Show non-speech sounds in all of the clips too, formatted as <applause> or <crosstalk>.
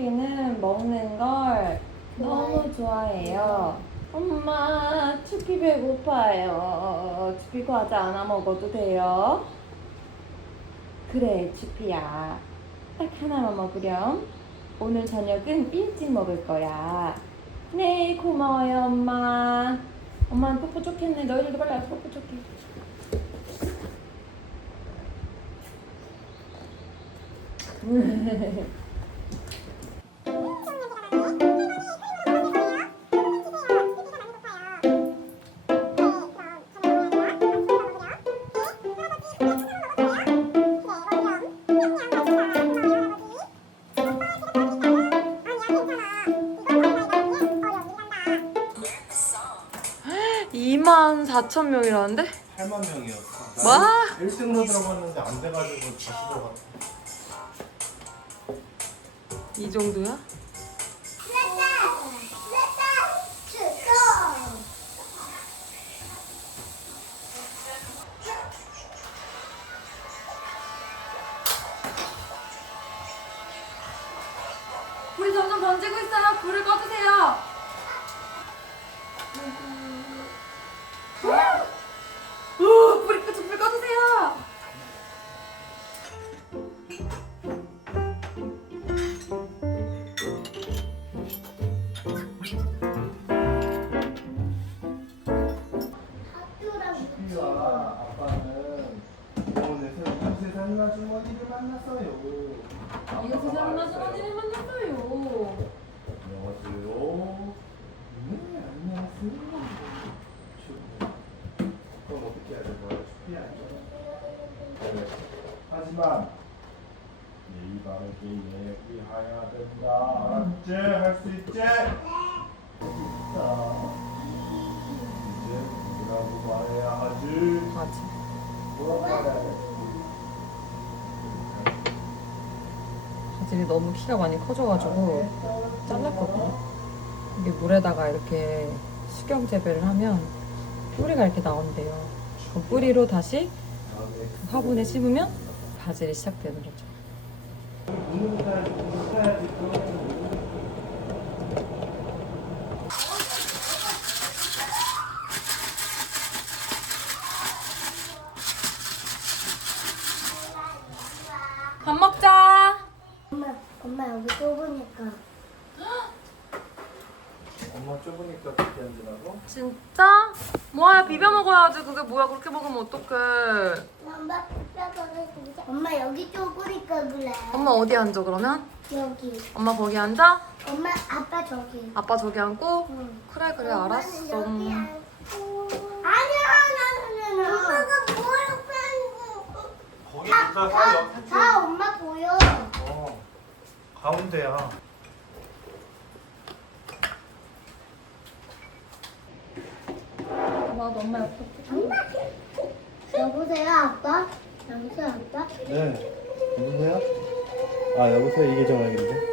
추피는 먹는 걸 너무 좋아해요. 엄마, 추피 배고파요. 추피 과자 하나 먹어도 돼요? 그래, 추피야. 딱 하나만 먹으렴. 오늘 저녁은 일찍 먹을 거야. 네, 고마워요, 엄마. 엄마는 뽀뽀 좋겠네. 너희들도 빨리 와서 뽀뽀 좋게. <laughs> 4천 명이라는데? 8만 명이었어. 뭐? 1등으로 들어갔는데 안 돼가지고 다시 들어갔어. 이 정도야? 불이 점점 번지고 있어요. 불을 꺼주세요. 키가 많이 커져가지고 잘랐거든요. 이게 물에다가 이렇게 수경 재배를 하면 뿌리가 이렇게 나온대요. 그 뿌리로 다시 그 화분에 심으면 바질이 시작되는 거죠. 문을 타야지, 문을 타야지. 그러면 밥 먹자. 엄마, 엄마 여기 좁으니까. 엄마 좁으니까 그렇게 앉으라고? 진짜? 뭐야 비벼 먹 어야지. 그게 뭐야 그렇게 먹으면 어떡해. 엄마, 엄마 여기 좁으니까 그래. 엄마 어디 앉아 그러면? 여기. 엄마 거기 앉아? 엄마, 아빠 저기. 아빠 저기 앉고? 응. 그래 그래 엄마는 알았어. 여기 앉고. 아니야, 나는 엄마가 보여 빼고. 거기 다, 다, 옆에 다 엄마 보여. 어, 가운데야. 엄마 엄마 옆에. 여보세요, 아빠? 여보세요, 아빠? 네. 누구세요? 아, 여보세요. 이게 전화기인데.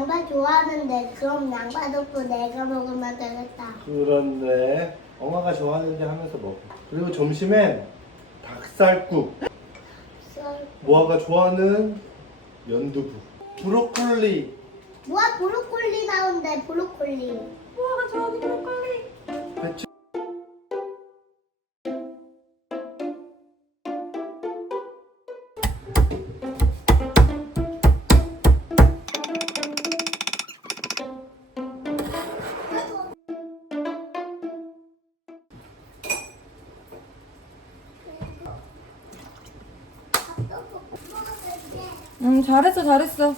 양파 좋아하는데 그럼 양파 넣고 내가 먹으면 되겠다. 그런데 엄마가 좋아하는데 하면서 먹어. 그리고 점심엔 닭살국. 썰- 모아가 좋아하는 연두부. 브로콜리. 뭐야 브로콜리 나온대 브로콜리. 우와가 좋아하는 브로콜리. 응 잘했어 잘했어.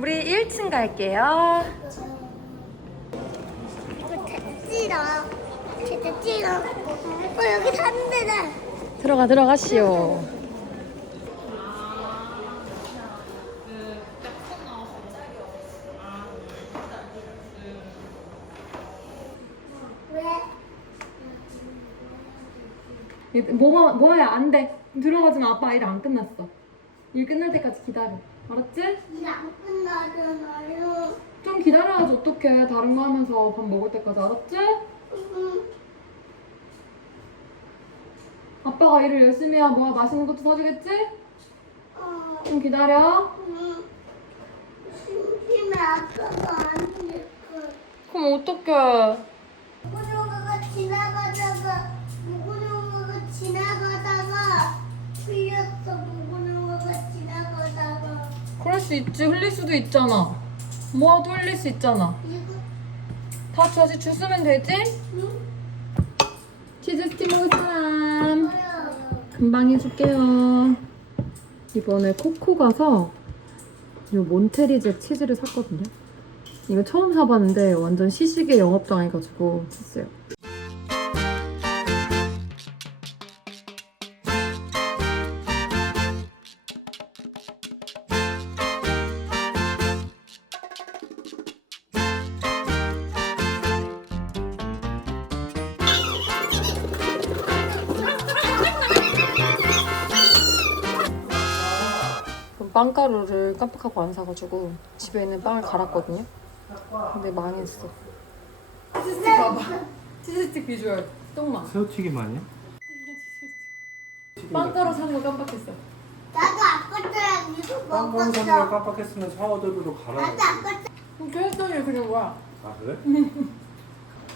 우리 1층 갈게요. 이거 찌러. 진짜 찌러. 어 여기 사는 데다. 들어가 들어가시오. 왜? 뭐가 뭐야 안 돼. 들어가지 마. 아빠 일 안 끝났어. 일 끝날 때까지 기다려. 알았지? 좀 기다려야지 어떡해. 다른 거 하면서 밥 먹을 때까지 알았지? 응. 아빠가 일을 열심히 해야 뭐야 맛있는 것도 사주겠지? 어. 좀 기다려. 응. 심심해 아빠가 안. 그럼 어떡해. 수 있지. 흘릴 수도 있잖아. 뭐라도 흘릴 수 있잖아. 다 다시 주스면 되지? 응? 치즈 스틱 먹을 사람. 금방 해줄게요. 이번에 코코 가서 이 몬테리제 치즈를 샀거든요. 이거 처음 사봤는데 완전 시식에 영업당해가지고 샀어요. 빵가루를 깜빡하고 안 사가지고 집에 있는 빵을 갈았거든요. 근데 망했어. 치즈스틱 봐봐. 치즈스틱 비주얼 똥망. 새우튀김 아니야? 빵가루 사는 거 깜빡했어. 나도 아빠랑 이거 빵가루 사는 걸 먹었어. 깜빡했으면 샤워들도 갈아야 나도 돼. 아빠 이렇게 했더니 그냥 뭐야? 아 그래?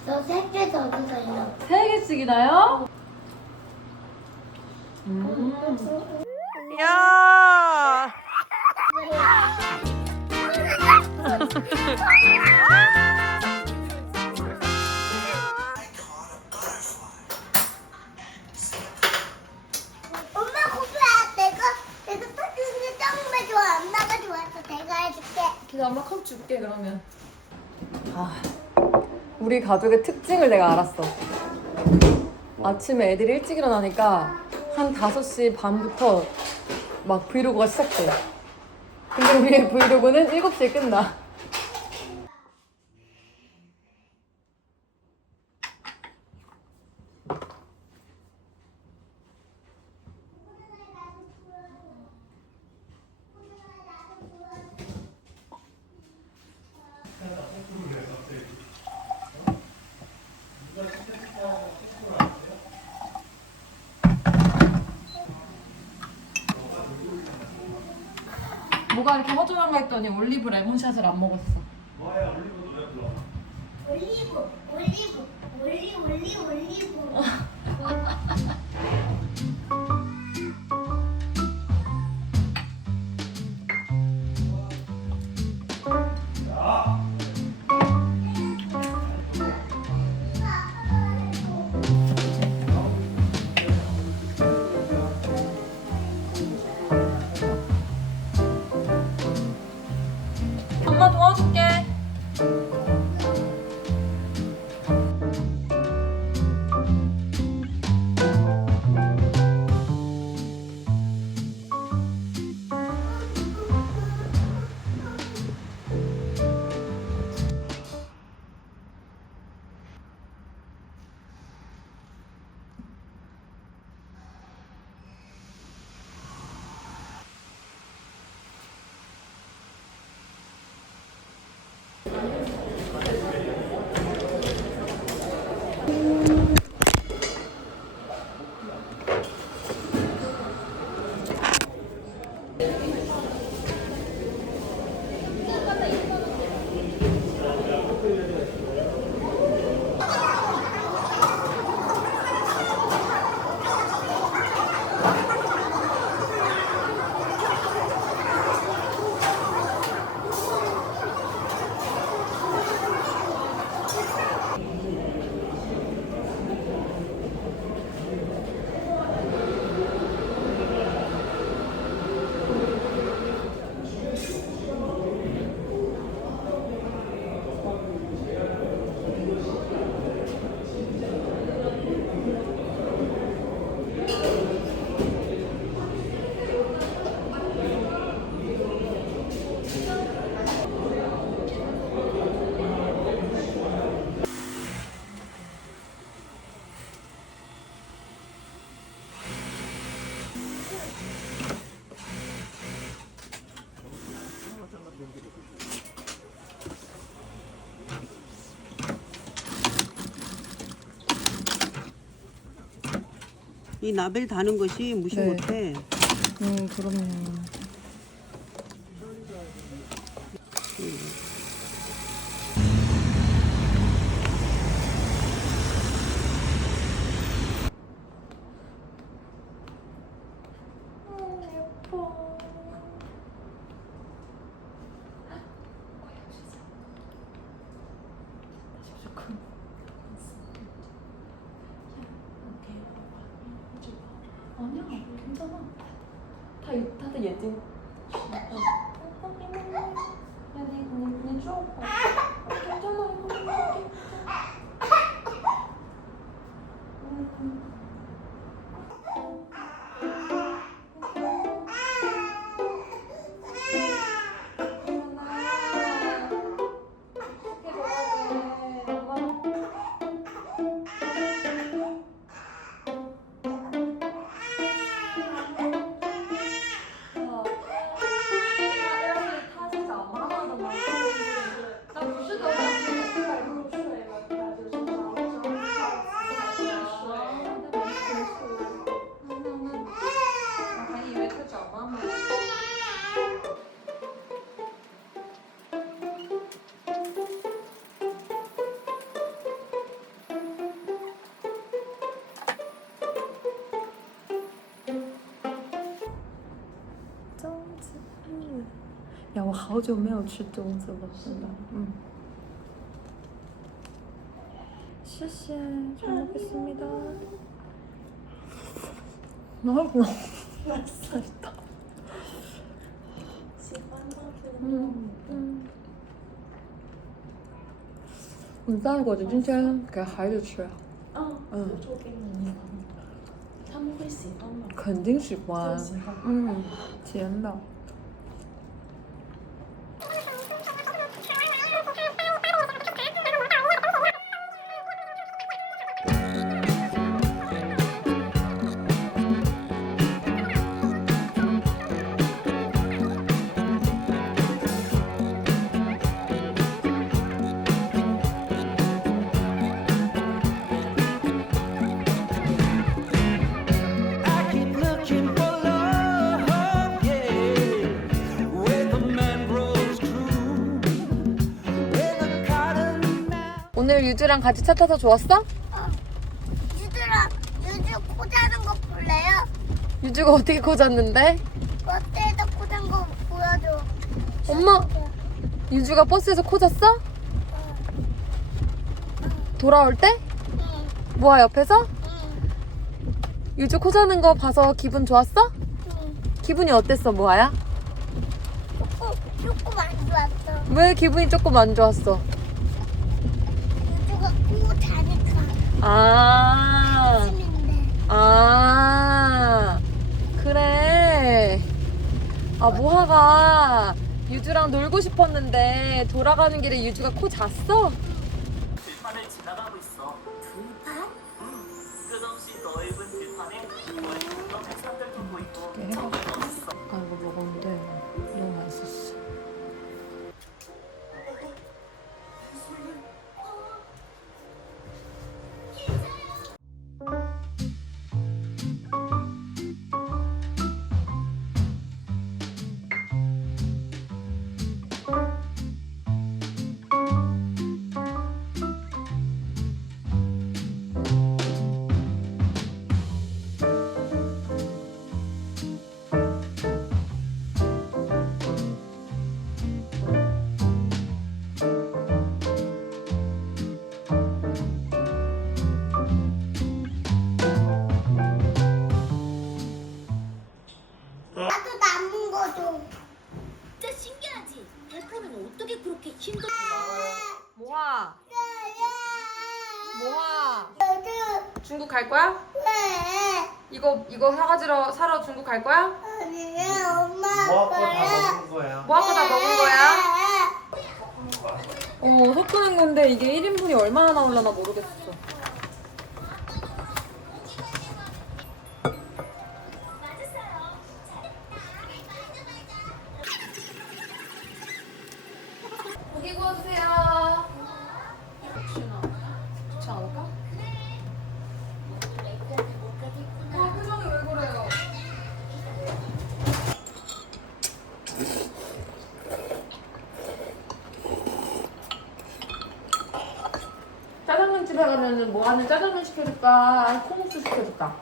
너세개 더 주세요. 세 개씩이나요? 음. 야! 엄마 코피야 내가 내가 터주는 정말 좋아 엄마가 좋아서 내가 해줄게. 그래서 엄마 컵 줄게 그러면. 아, 우리 가족의 특징을 내가 알았어. 아침에 애들이 일찍 일어나니까 한 5시 반부터 막 브이로그가 시작돼. 근데 우리의 브이로그는 7시에 끝나. 뭐가 이렇게 했더니 올리브 레몬샷을 안 먹었어. 이 나벨 다는 것이 무시 네. 못해. 음, 그럼요. Oh. 我好久没有吃粽子了，真的。嗯。谢谢，잘 먹겠습니다. 너무 맛있다. 음, 음。你带过去今天给孩子吃，嗯，嗯我做给你，他们会喜欢吗？肯定喜欢。喜欢。嗯，甜的。 오늘 유주랑 같이 차 타서 좋았어? 유주랑 유주 코 자는 거 볼래요? 유주가 어떻게 코 잤는데? 버스에서 코잔거 보여줘. 엄마, 유주가 버스에서 코 잤어? 돌아올 때? 응, 모아 옆에서? 응, 유주 코 자는 거 봐서 기분 좋았어? 응. 기분이 어땠어, 모아야? 조금 조금 안 좋았어. 왜 기분이 조금 안 좋았어? 유주가 코 자니까 아. 아, 그래. 아, 모아가 유주랑 놀고 싶었는데 돌아가는 길에 유주가 코 잤어? 들판을 지나가고 있어. 이거 이거 사가지러 사러 중국 갈 거야? 아니 엄마 뭐 아빠 다 아빠야. 먹은 거야. 뭐 아까 다 먹은 거야? 어, 섞어낸 건데 이게 1인분이 얼마나 나올려나 모르겠어. 가면은 뭐 하는 짜장면 시켜줄까? 콩국수 시켜줄까?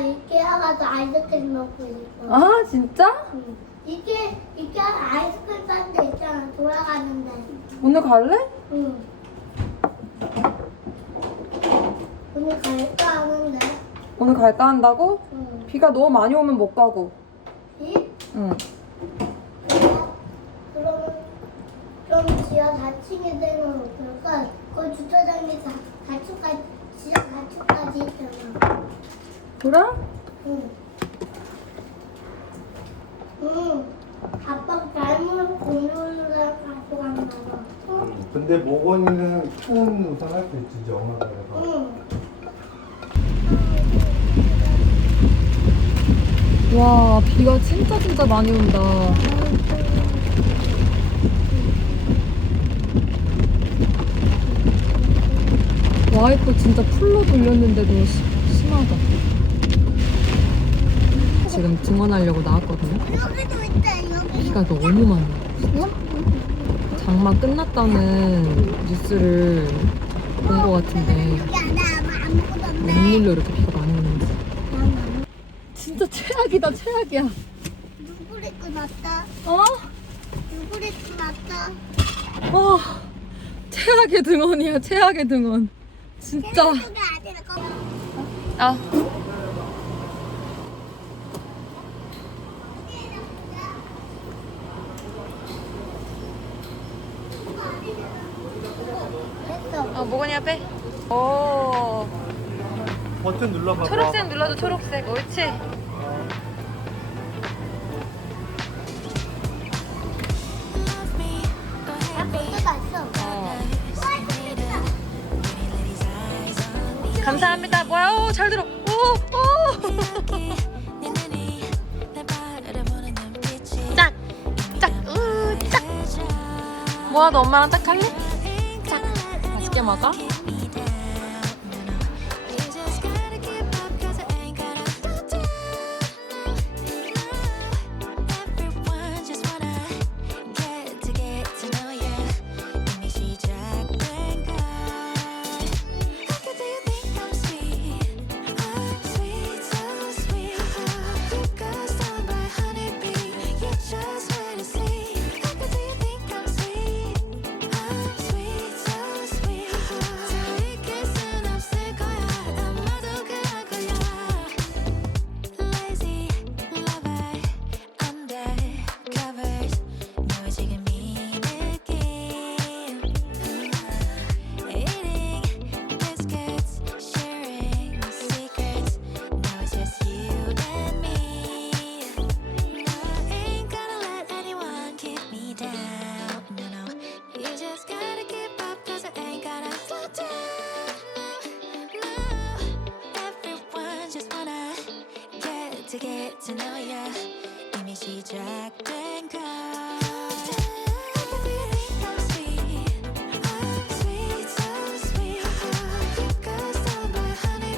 나 이케아 가서 아이스크림 먹고 있어. 아 진짜? 응. 이게 이게 아이스크림 싼데 있잖아 돌아가는데. 오늘 갈래? 응. 오늘 갈까 하는데. 오늘 갈까 한다고? 응. 비가 너무 많이 오면 못 가고. 이? 응. 그러면 그럼 지하 4층에 되면 어떨까? 그 주차장이 다 4층까지 지하 4층까지 있잖아. 그래? 응. 응. 아빠가 잘못 공유를 가져갔나 봐. 응. 근데 모건이는 우산 할때 진짜 엄마가 그래서 응. 와 비가 진짜 진짜 많이 온다. 와이프 진짜 풀로 돌렸는데도 지금 등원하려고 나왔거든요. 비가 너무 와. 장마 끝났다는 뉴스를 본 것 같은데 없네. 웬 일로 이렇게 비가 많이 오는지. 진짜 최악이다 최악이야. 누구를 끊었다? 어? 누구를 끊었다? 어, 최악의 등원이야, 최악의 등원. 진짜. 아. 됐어. 어, 앞에. 오. 버튼 눌러봐 초록색 눌러도 초록색. 옳지. 어. 감사합니다. 뭐야? 오, 잘 들어. 오, 오. <laughs> 짝, 짝, 으, 짝. 뭐야, 너 엄마랑 짝 할래? 짝. 맛있게 먹어.